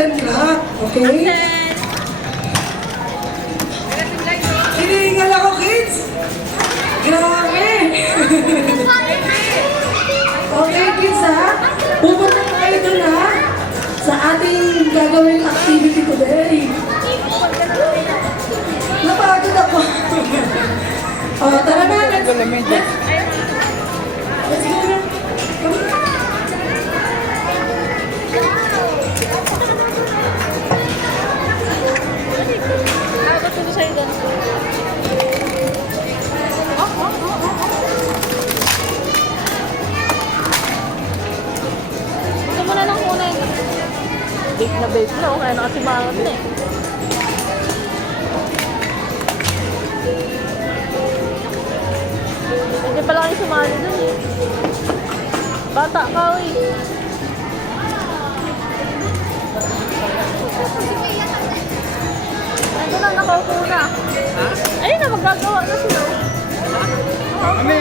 and clap. Okay? Hinihingal ako, kids! Grabe! Okay, kids ha? Pupunta na kayo dun ha? Sa ating gagawing activity today. Napagod ako. Tara na, let's go na. Come on. Gusto sa'yo doon. Gusto mo na lang muna yun. Bake na, kaya nakasimangat na eh. Hindi pala kayo sumali doon eh. Bata ka eh. Ito na, nakaupo na. Ha? Ayun na, magagawa na sila. Kami.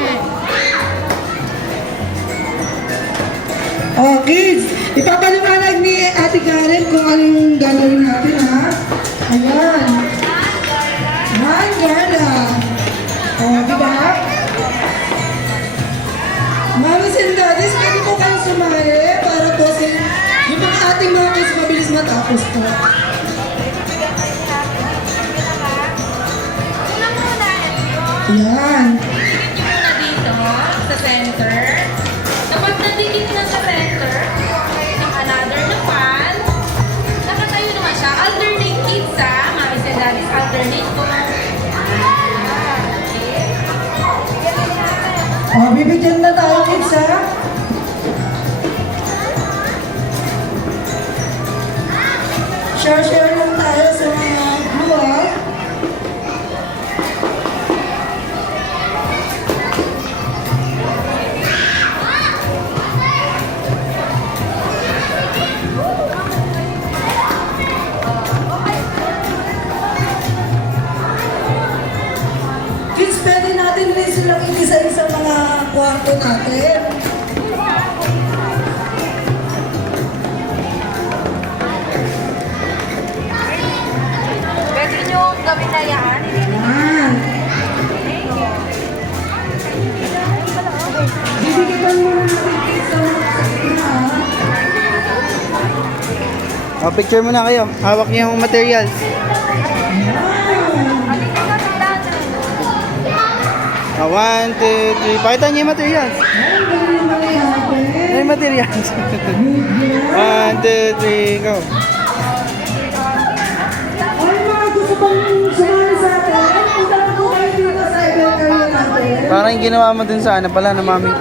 Oh, kids, ipapaliwanag ni Ate Karen kung anong gagawin natin, ha? Ayan. Manggala. Oh, diba? Mamas and daddies, pwede po kayong sumali para po yung mga ating mga kids mabilis matapos po. Ayan. Dikit nyo muna dito sa center. Kapag nadikit na sa center, yung another na pan. Nakatayo naman siya. Alternate kids ha. Mami and daddies, alternate po. Oh, bibigyan na tayo kids, ha? Share lang tayo sa mga blue, ha? Kids, pwede natin rin silang i-design sa mga kwarto natin. Pwede nyo gawin na yan. Yan. Bibigyan muna natin kids sa mga kasina, ha? Oh, picture muna kayo. Hawak niyo yung materials. Oh, 1, 2, 3. Pakita niyo yung materials. Ano yung materials? 1, 2, 3, go. Ay, mga gusto pang sumali sa atin. Punta na po kayo dito sa event career natin. Parang yung ginawa mo dun sa ano pala na mami.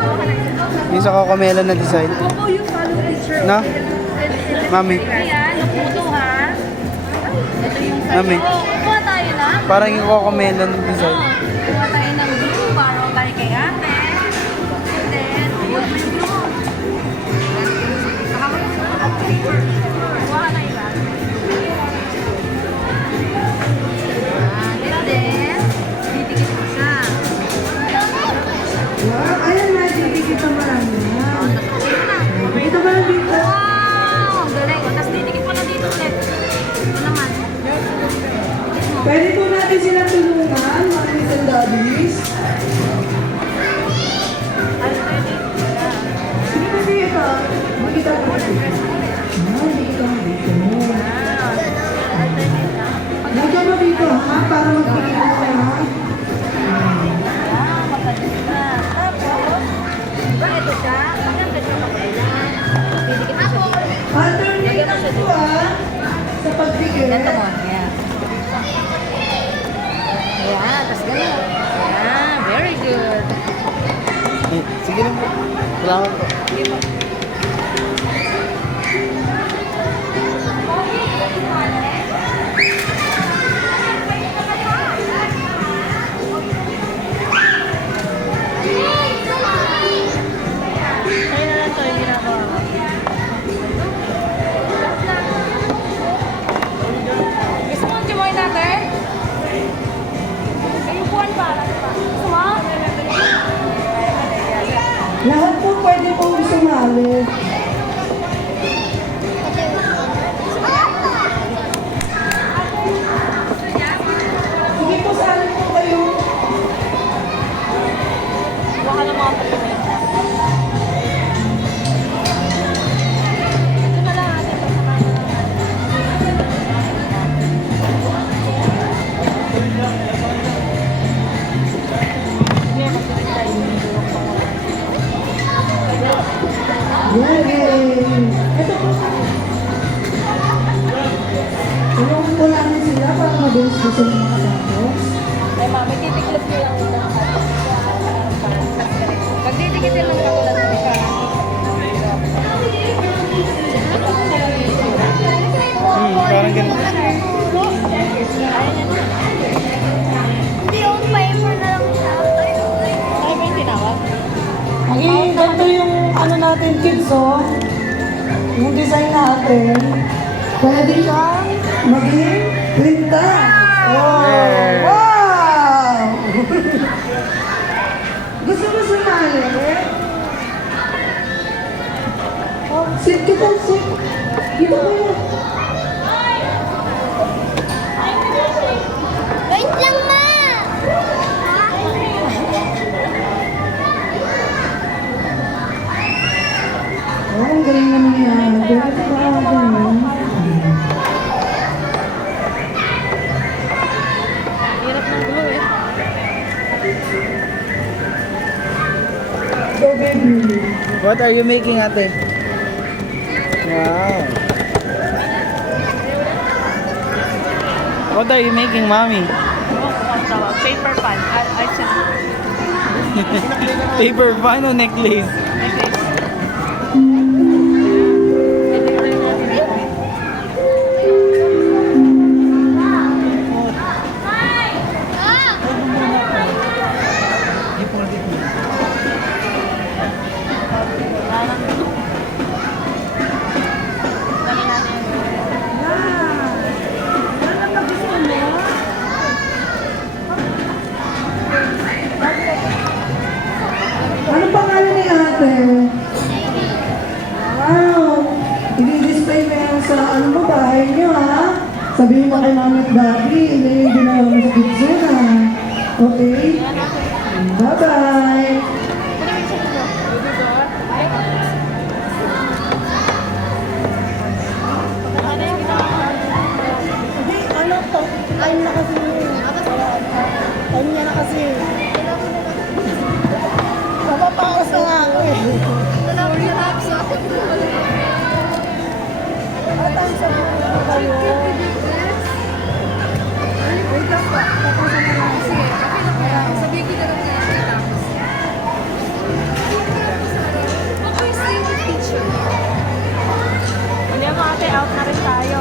Yung sa Cocomelon na design. Opo yung follow picture. No? Mami. Ayan, yung photo ha. Ito yung sa'yo. Mami. Kuha tayo na. Parang yung Cocomelon na design. Kuha tayo ng blue para tayo kay ate. And then, huwag mo yung blue. Kahawag mo ang picture. Kuha ka na iba. And then, didikit mo siya. Wow, ayan na, didikit ang marami. Dito ba dito? Wow! Ang galing. Tapos didikit mo na dito ulit. Ito naman. Pwede po natin sila tulungan, mga kids and daddies. Sige ba dito? Makita ko. Dito, dito. Lagyan mo dito, ha? Para magpikita ka, ha? Ito siya. Maganda siya kapag didikit mo siya dito. Alternate na po, ha? Sa pagpikit. Ito mo. Ayan. Ayan. Tapos ganun. Ayan. Very good. Sige lang po. Salamat po. Kaya na lang ito yung ginagawa ko. Gusto mo join natin? Ay, upuan pa. Gusto mo? Lahat po pwede pong sumali. Yay! Ito po. Tulungan ko lang sila para mabilis gusto ng mga tapos. Ay, mami, titiklop niyo lang ito. Pagdidikitin lang katulad ng isa. Parang ganun. Hindi yung paper na lang siya. Ay, ba yung tinawag? Maging ganito yung ano natin kids, oh. Yung design natin. Pwede siyang maging linta. Wow! Yeah. Wow! Gusto mo sumali? Oh, sit ka po, sit. Dito ko yun. Wait lang, ma! Oh, ang galing naman yan. Very proud naman. Hirap ng glue eh. Go, baby. What are you making, ate? Wow. What are you making, mommy? Ang tawag, paper pan. Ay, siya. Paper fan o necklace? Ano pangalan ni ate? Wow! I-display mo yan sa ano ba, bahay niyo, ha? Sabihin mo kay mami at daddy, hindi yung ginawa mo sa pizza na. Okay? Bye-bye! Hindi, ano to? Time na kasi. Time niya na kasi. Mapapaos na nga ako eh. Time sa mga kayo. Wait lang po. Tapos na lang. Sige. Sabihin ko na lang kaya tapos. Okay, stay with teacher. Hindi mo ate, out na rin tayo.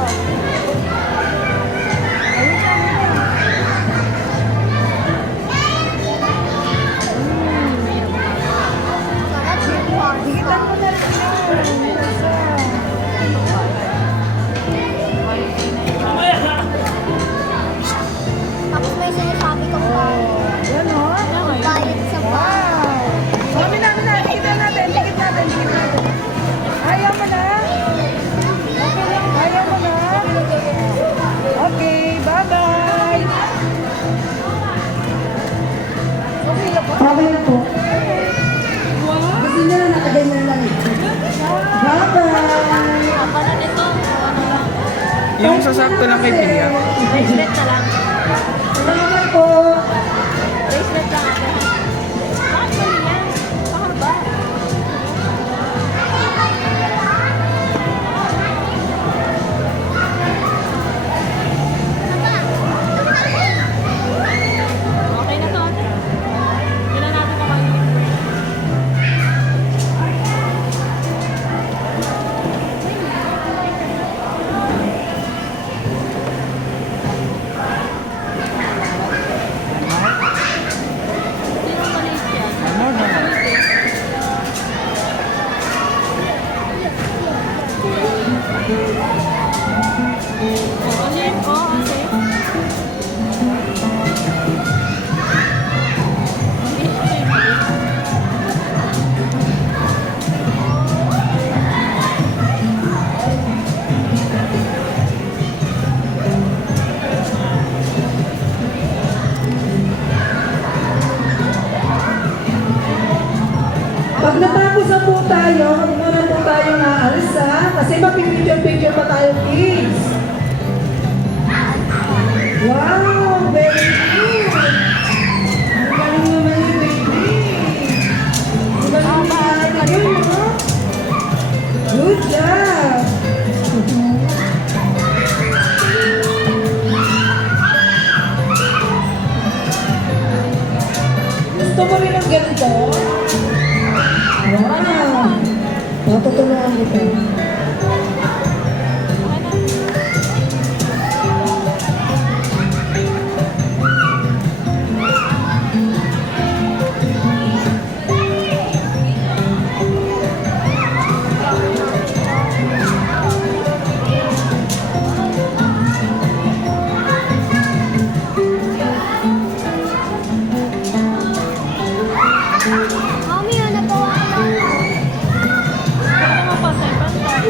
Digitan mo na rin yun. Tapos may sinasabi kang Yan o. bayad sa Wow! Mami namin na. Dikit natin. Dikit natin. Dikit natin. Ayaw mo na? Ayaw mo na? Okay. Bye-bye. Okay na po. Gusto niya na nakaganyan lang. Bye-bye. Yung sasakto lang kay Pia. Bracelet na lang. Salamat po. Bracelet lang ate. Bakit ba yan? Bakit ba? Okay na to ate. Hindi na natin kamayin. Hindi mo maliit yan. Ano na? Ulit ko ate. Pag natapos na po tayo, muna po tayo naalis ha. Kasi mapipicture-picture pa tayo, kids. Good job! Gusto mo rin ng ganito? Wow! Matutulungan kita. Mami, nagawa ko lang. Ano mga pantay-pantay?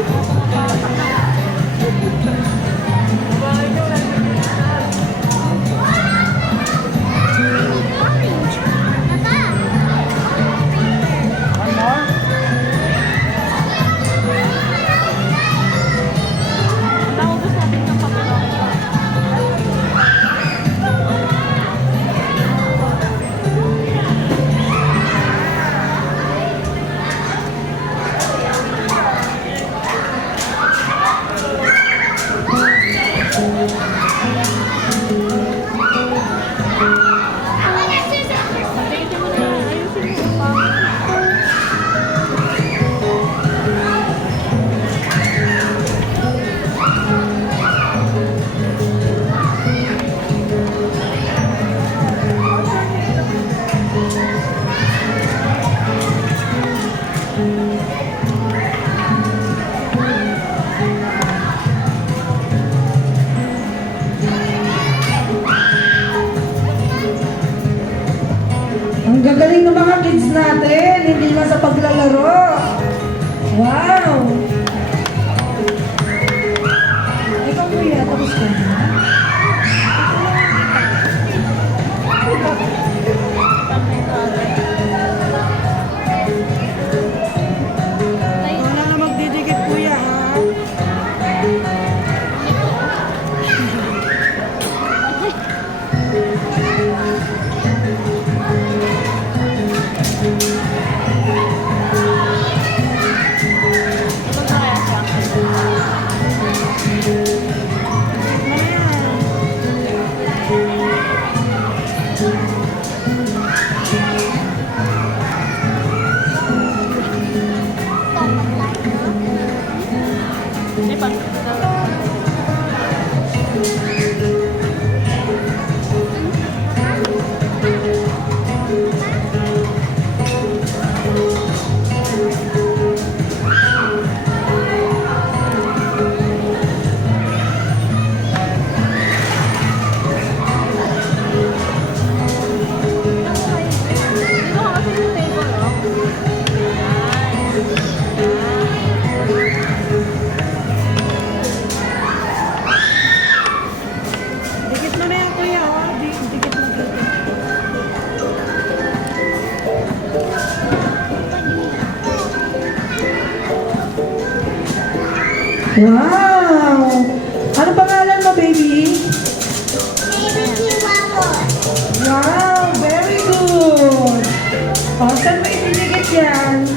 Orange. Mata. One more. Tawag gusto natin ng papel. Patingin mo na. Ayusin mo. Ang gagaling ng mga kids natin, hindi lang sa paglalaro. Wow! Ikaw kuya, tapos ka na? Wala na magdidikit kuya ha? Ito na kaya siya. Hindi pa. Dito ka kasi sa table, oh. Dikit mo na yan kuya, ha? Dikit mo dikit. Wow! Ano pangalan mo, baby? Wow! Very good! O, saan mo ididikit yan?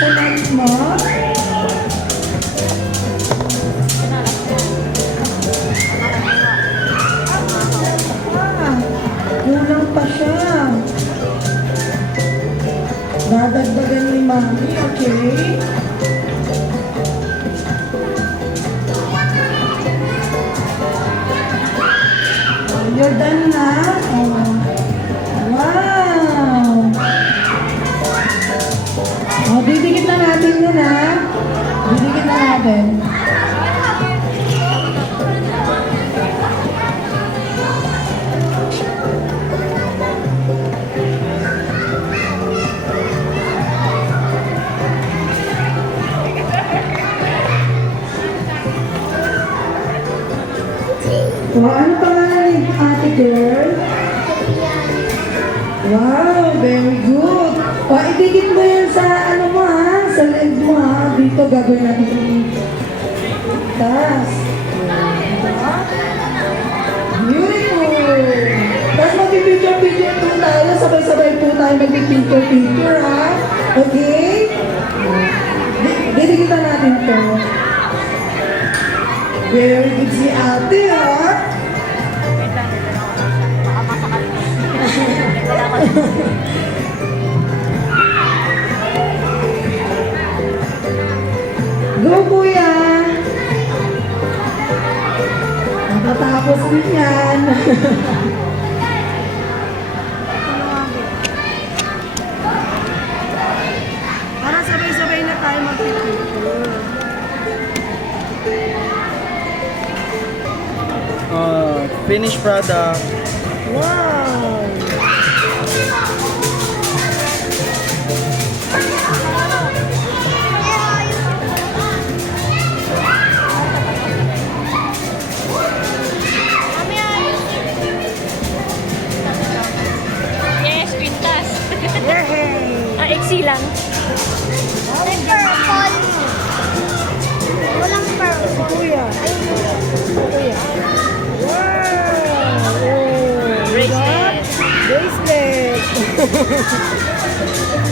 Sa neck mo? Ah, kulang pa siya. Dadagdagan ni Mami, okay? You're done na? Oh. Wow! Oh, didikit na natin yun, ha? Didikit na natin. Oh, ano pangalan ni ate girl? Wow, very good. O, idikit mo yan sa ano mo ha, sa leg mo ha. Dito gagawin natin yung taas. Beautiful. Tapos mag-picture-picture po tayo. Sabay-sabay po tayo mag-picture-picture ha. Okay? Didikit Pakita natin to. Very good si ate, ha? Go, kuya! Matatapos din yan. Para sabay-sabay na tayo mag-picture. Finished product. Wow! Yes, pintas. Yay! Iksi lang. May purple. Walang purple. Kuya. Kuya. Wow! Oh, Bracelet. bracelet.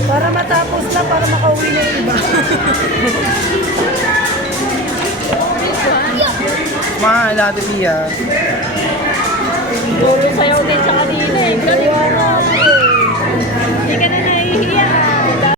Para matapos na, para makauwi na yung iba. Mahal, Ate Pia. Puro sayaw din sa kanina eh. Galing Kaya nga po.